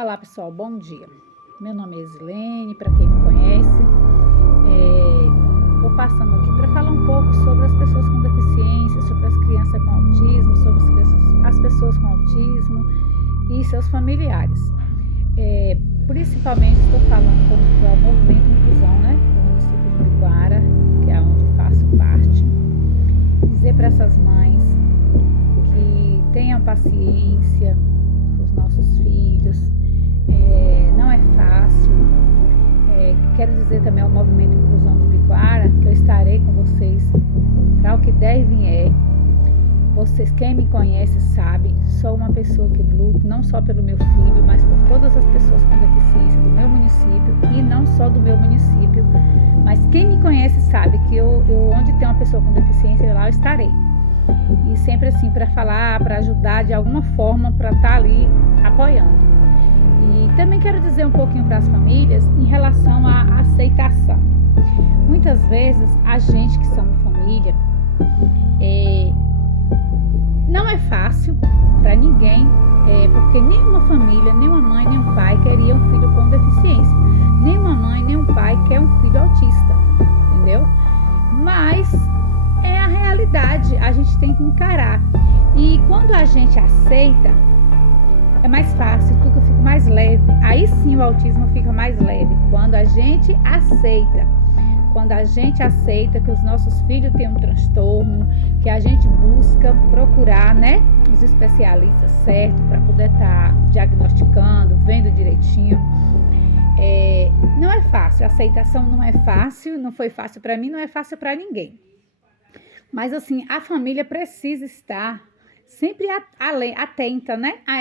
Olá pessoal, bom dia. Meu nome é Isilene, para quem me conhece. Vou passando aqui para falar um pouco sobre as pessoas com deficiência, sobre as crianças com autismo, sobre as pessoas com autismo e seus familiares. Principalmente estou falando como é o movimento de inclusão, né, do município de Ibicoara, que é onde faço parte. Dizer para essas mães que tenham paciência com os nossos filhos. Não é fácil. Quero dizer também ao movimento de inclusão de Ibicoara que eu estarei com vocês para o que der e vier. Vocês, quem me conhece sabe, sou uma pessoa que luta não só pelo meu filho, mas por todas as pessoas com deficiência do meu município e não só do meu município. Mas quem me conhece sabe que eu onde tem uma pessoa com deficiência, lá eu estarei. E sempre assim para falar, para ajudar de alguma forma, para estar ali apoiando. E também quero dizer um pouquinho para as famílias em relação à aceitação. Muitas vezes a gente que somos família, não é fácil para ninguém, porque nenhuma família, nenhuma mãe, nenhum pai queria um filho com deficiência. Nenhuma mãe, nenhum pai quer um filho autista, entendeu? Mas é a realidade, a gente tem que encarar. E quando a gente aceita, é mais fácil, tudo fica mais leve. Aí sim o autismo fica mais leve. Quando a gente aceita. Quando a gente aceita que os nossos filhos têm um transtorno, que a gente busca procurar, né, os especialistas certos para poder estar diagnosticando, vendo direitinho. Não é fácil, a aceitação não é fácil, não foi fácil para mim, não é fácil para ninguém. Mas assim, a família precisa estar sempre atenta, né, a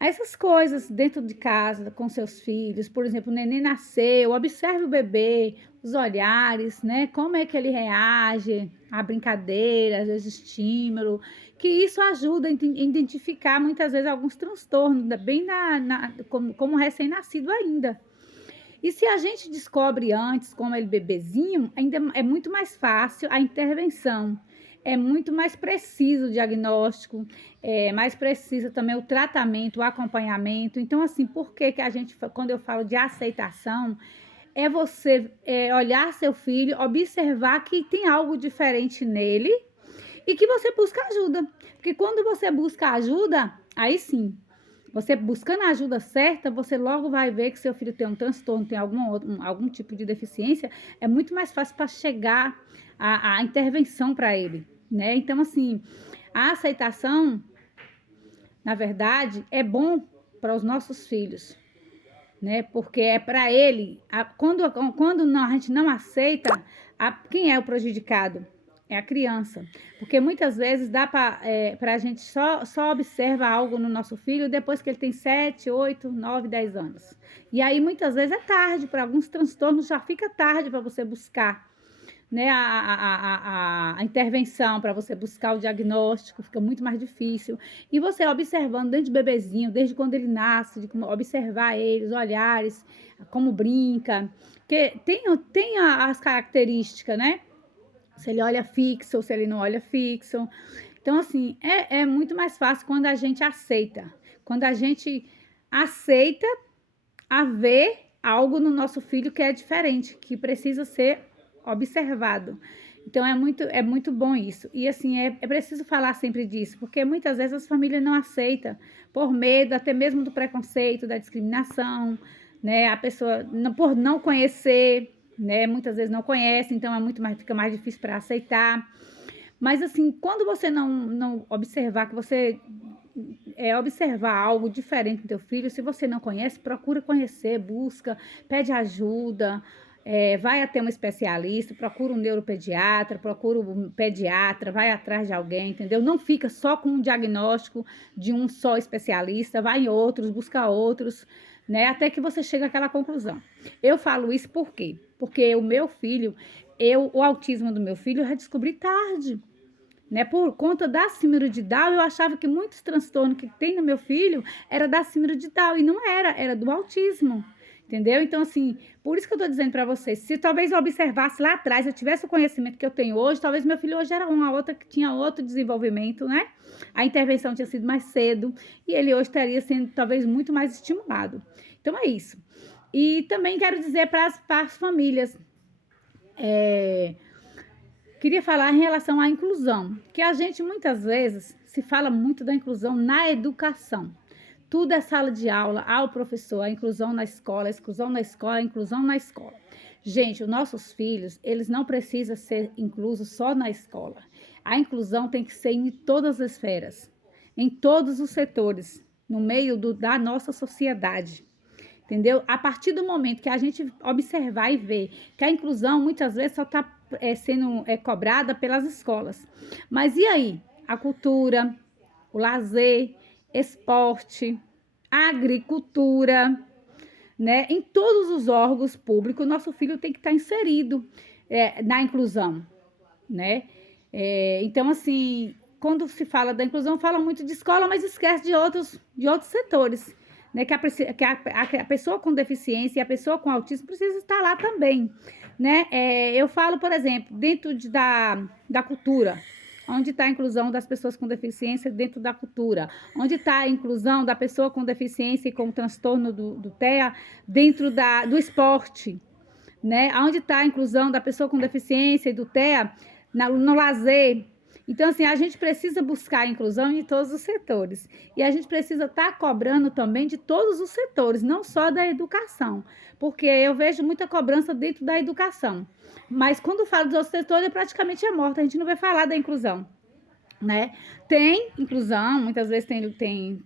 essas coisas dentro de casa, com seus filhos. Por exemplo, o neném nasceu, observe o bebê, os olhares, né, como é que ele reage a brincadeiras, aos estímulos, que isso ajuda a identificar muitas vezes alguns transtornos, bem como recém-nascido ainda. E se a gente descobre antes, como ele bebezinho, ainda é muito mais fácil a intervenção. É muito mais preciso o diagnóstico, é mais preciso também o tratamento, o acompanhamento. Então, assim, por que a gente, quando eu falo de aceitação, é você olhar seu filho, observar que tem algo diferente nele e que você busca ajuda. Porque quando você busca ajuda, aí sim, você buscando a ajuda certa, você logo vai ver que seu filho tem um transtorno, tem algum tipo de deficiência, é muito mais fácil para chegar a intervenção para ele, né? Então, assim, a aceitação, na verdade, é bom para os nossos filhos, né? Porque é para ele, quando a gente não aceita, quem é o prejudicado? É a criança. Porque muitas vezes dá para a gente só observa algo no nosso filho depois que ele tem 7, 8, 9, 10 anos. E aí muitas vezes é tarde, para alguns transtornos já fica tarde para você buscar, né, a intervenção, para você buscar o diagnóstico, fica muito mais difícil. E você observando desde bebezinho, desde quando ele nasce, de como observar ele, os olhares, como brinca, que tem as características, né? Se ele olha fixo ou se ele não olha fixo. Então, assim, é muito mais fácil quando a gente aceita. Quando a gente aceita a ver algo no nosso filho que é diferente, que precisa ser observado. Então, é muito bom isso. E, assim, é preciso falar sempre disso, porque muitas vezes as famílias não aceitam por medo, até mesmo do preconceito, da discriminação, né? A pessoa, por não conhecer, né? Muitas vezes não conhece, então fica mais difícil para aceitar. Mas, assim, quando você não observar, que você observar algo diferente do teu filho, se você não conhece, procura conhecer, busca, pede ajuda, vai até um especialista, procura um neuropediatra, procura um pediatra, vai atrás de alguém, entendeu? Não fica só com um diagnóstico de um só especialista, vai em outros, busca outros, né? Até que você chegue àquela conclusão. Eu falo isso por quê? Porque o meu filho, o autismo do meu filho eu já descobri tarde, né? Por conta da síndrome de Down, eu achava que muitos transtornos que tem no meu filho era da síndrome de Down, e não era do autismo. Entendeu? Então, assim, por isso que eu tô dizendo para vocês, se talvez eu observasse lá atrás, eu tivesse o conhecimento que eu tenho hoje, talvez meu filho hoje era uma outra que tinha outro desenvolvimento, né? A intervenção tinha sido mais cedo e ele hoje estaria sendo talvez muito mais estimulado. Então é isso. E também quero dizer para as famílias, queria falar em relação à inclusão, que a gente muitas vezes se fala muito da inclusão na educação. Tudo é sala de aula, ao professor, a inclusão na escola, a exclusão na escola, a inclusão na escola. Gente, os nossos filhos, eles não precisam ser inclusos só na escola. A inclusão tem que ser em todas as esferas, em todos os setores, no meio da nossa sociedade. Entendeu? A partir do momento que a gente observar e ver que a inclusão muitas vezes só está sendo cobrada pelas escolas. Mas e aí? A cultura, o lazer, esporte, agricultura, né? Em todos os órgãos públicos, nosso filho tem que estar inserido na inclusão, né? Então, assim, quando se fala da inclusão, fala muito de escola, mas esquece de outros setores, né? Que a pessoa com deficiência e a pessoa com autismo precisa estar lá também, né? Eu falo, por exemplo, dentro da cultura, onde está a inclusão das pessoas com deficiência dentro da cultura, onde está a inclusão da pessoa com deficiência e com transtorno do TEA dentro do esporte, né? Onde está a inclusão da pessoa com deficiência e do TEA no lazer. Então, assim, a gente precisa buscar a inclusão em todos os setores. E a gente precisa estar cobrando também de todos os setores, não só da educação. Porque eu vejo muita cobrança dentro da educação. Mas quando falo dos outros setores, praticamente é morta. A gente não vai falar da inclusão, né? Tem inclusão, muitas vezes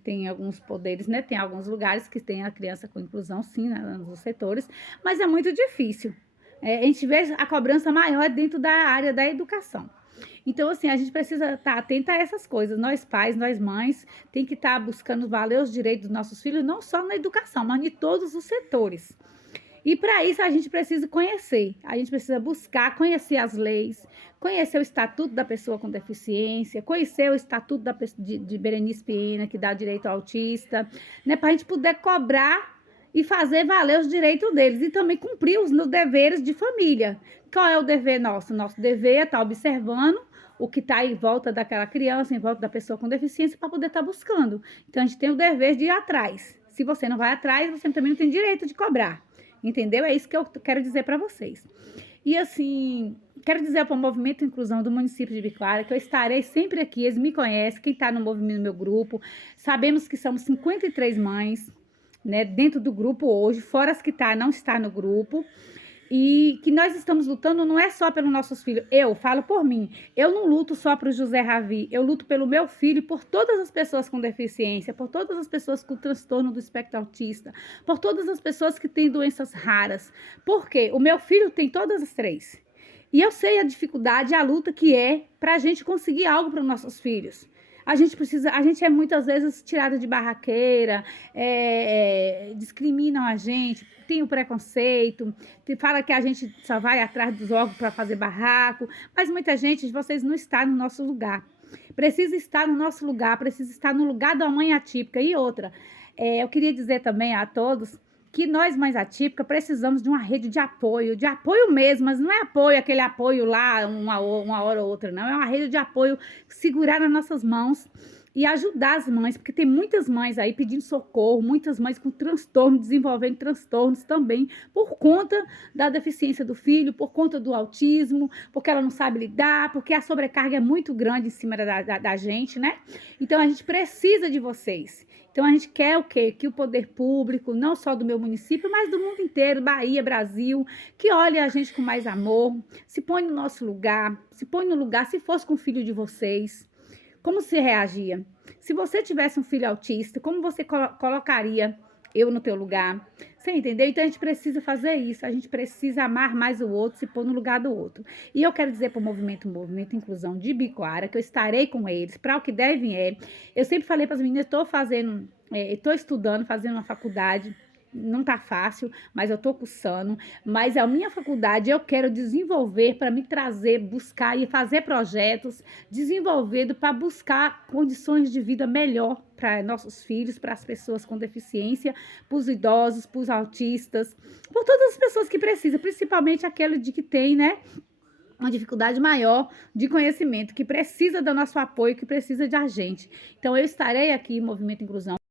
tem alguns poderes, né? Tem alguns lugares que tem a criança com inclusão, sim, né? Nos setores. Mas é muito difícil. A gente vê a cobrança maior dentro da área da educação. Então, assim, a gente precisa estar atenta a essas coisas. Nós pais, nós mães, tem que estar buscando valer os direitos dos nossos filhos, não só na educação, mas em todos os setores. E para isso a gente precisa conhecer, a gente precisa buscar conhecer as leis, conhecer o Estatuto da Pessoa com Deficiência, conhecer o Estatuto de Berenice Pena, que dá direito ao autista, né, para a gente poder cobrar e fazer valer os direitos deles e também cumprir os deveres de família. Qual é o dever nosso? Nosso dever é estar observando o que está em volta daquela criança, em volta da pessoa com deficiência, para poder estar buscando. Então, a gente tem o dever de ir atrás. Se você não vai atrás, você também não tem direito de cobrar. Entendeu? É isso que eu quero dizer para vocês. E assim, quero dizer para o Movimento Inclusão do município de Biquara que eu estarei sempre aqui. Eles me conhecem, quem está no movimento, no meu grupo. Sabemos que somos 53 mães, né, dentro do grupo hoje, fora as que não está no grupo. E que nós estamos lutando não é só pelos nossos filhos. Eu falo por mim. Eu não luto só para o José Ravi. Eu luto pelo meu filho e por todas as pessoas com deficiência, por todas as pessoas com transtorno do espectro autista, por todas as pessoas que têm doenças raras. Porque o meu filho tem todas as três. E eu sei a dificuldade, a luta que é para a gente conseguir algo para os nossos filhos. A gente é muitas vezes tirada de barraqueira, discriminam a gente, tem o preconceito, fala que a gente só vai atrás dos órgãos para fazer barraco, mas muita gente, vocês não estão no nosso lugar. Precisa estar no nosso lugar, precisa estar no lugar da mãe atípica. E outra, eu queria dizer também a todos que nós, mães atípicas, precisamos de uma rede de apoio mesmo, mas não é apoio, aquele apoio lá, uma hora ou outra, não. É uma rede de apoio, segurar nas nossas mãos e ajudar as mães, porque tem muitas mães aí pedindo socorro, muitas mães com transtorno, desenvolvendo transtornos também, por conta da deficiência do filho, por conta do autismo, porque ela não sabe lidar, porque a sobrecarga é muito grande em cima da gente, né? Então, a gente precisa de vocês. Então, a gente quer o quê? Que o poder público, não só do meu município, mas do mundo inteiro, Bahia, Brasil, que olhe a gente com mais amor, se põe no nosso lugar, se põe no lugar, se fosse com o filho de vocês, como se reagia? Se você tivesse um filho autista, como você colocaria eu no teu lugar? Você entendeu? Então, a gente precisa fazer isso, a gente precisa amar mais o outro, se pôr no lugar do outro. E eu quero dizer para o Movimento Inclusão de Biquara, que eu estarei com eles, para o que devem é. Eu sempre falei para as meninas, estou estudando, fazendo uma faculdade, não tá fácil, mas eu tô cursando, mas a minha faculdade eu quero desenvolver para me trazer, buscar e fazer projetos desenvolvido para buscar condições de vida melhor para nossos filhos, para as pessoas com deficiência, para os idosos, para os autistas, por todas as pessoas que precisam, principalmente aquele de que tem, né, uma dificuldade maior de conhecimento, que precisa do nosso apoio, que precisa de a gente. Então, eu estarei aqui em Movimento Inclusão